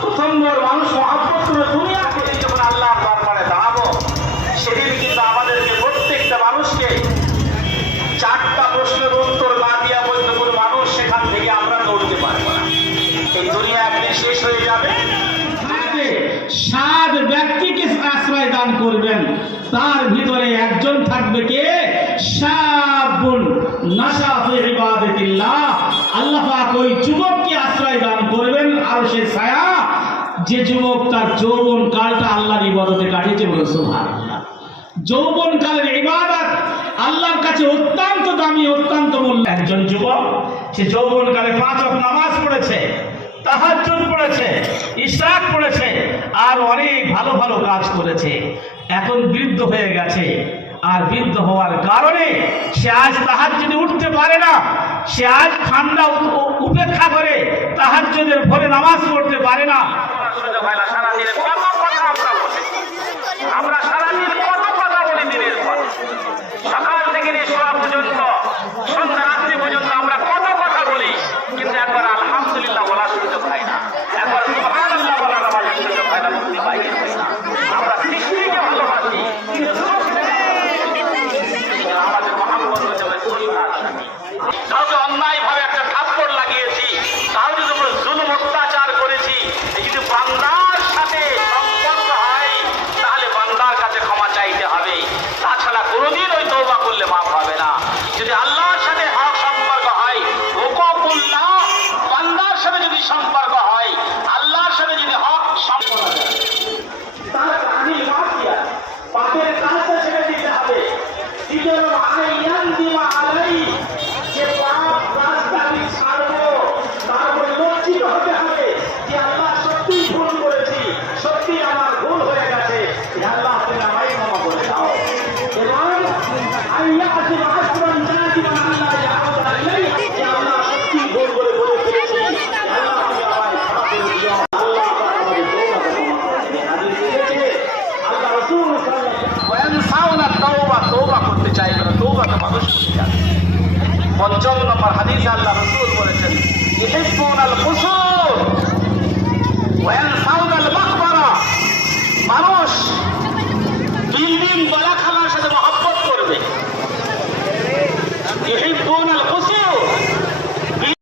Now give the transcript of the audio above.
প্রথমবার ব্যক্তিকে আশ্রয় দান করবেন। তার ভিতরে একজন থাকবে কে? সাবুন নাসা সে ছায়া, যে যুবক তার যৌবন কালটা আল্লাহর ইবাদতে কাটিয়েছে বলে সুবহানাল্লাহ। যৌবন কালের ইবাদত আল্লাহর কাছে অত্যন্ত দামি, অত্যন্ত মূল্য। একজন যুবক, সে যৌবন কালে পাঁচ নামাজ পড়েছে, আর অনেক ভালো ভালো কাজ করেছে। এখন বৃদ্ধ হয়ে গেছে। আর বৃদ্ধ হওয়ার কারণে সে আজ তাহার যদি উঠতে পারে না। সে আজ ঠান্ডা উপেক্ষা করে তাহার যদি ভরে নামাজ পড়তে পারে না। কাউকে অন্যায় ভাবে একটা থাপ্পড় লাগিয়েছি। তাহলে উপরে জুলুম অত্যাচার করেছি যদি বান্দার সাথে সম্পর্ক হয়, তাহলে বান্দার কাছে ক্ষমা চাইতে হবে। তাছাড়া কোনোদিন ওই তৌবা করলে মাফ হবে না। যদি আল্লাহর সাথে হক সম্পর্ক হয় ওকুল্লাহ বান্দার সাথে যদি সম্পর্ক হয় আল্লাহর সাথে যদি হক সম্পর্ক তার কাহিনী মাফিয়া পাপের কাজটা ছেড়ে দিতে হবে দ্বিতীয় আলাইয়ান দিমা আলাই যে পাপ রাস্তা আমি ছাড়বো তারপরে লজ্জিত হতে হবে যে আল্লাহ সত্যি ভুল করেছি সত্যি আমার ভুল হয়ে গেছে হে আল্লাহ তুমি আমায় ক্ষমা করে দাও এবং আইয়া আছে আসমান জাতিমান আল্লাহ ইয়াহুদ আলাই যে আল্লাহ সত্যি ভুল করে বলে ফেলেছি হে আল্লাহ তুমি আমায় ক্ষমা করে দিও আল্লাহ আমাদের তওবা করুন হাদিস এসেছে আল্লাহ রাসূল সাল্লাল্লাহু আলাইহি ওয়াসাল্লাম তওবা তওবা করতে পঞ্চম নম্বর হাদিস আল্লাহ রাসূল বলেছেন ইহিব্বুন আল কুসুর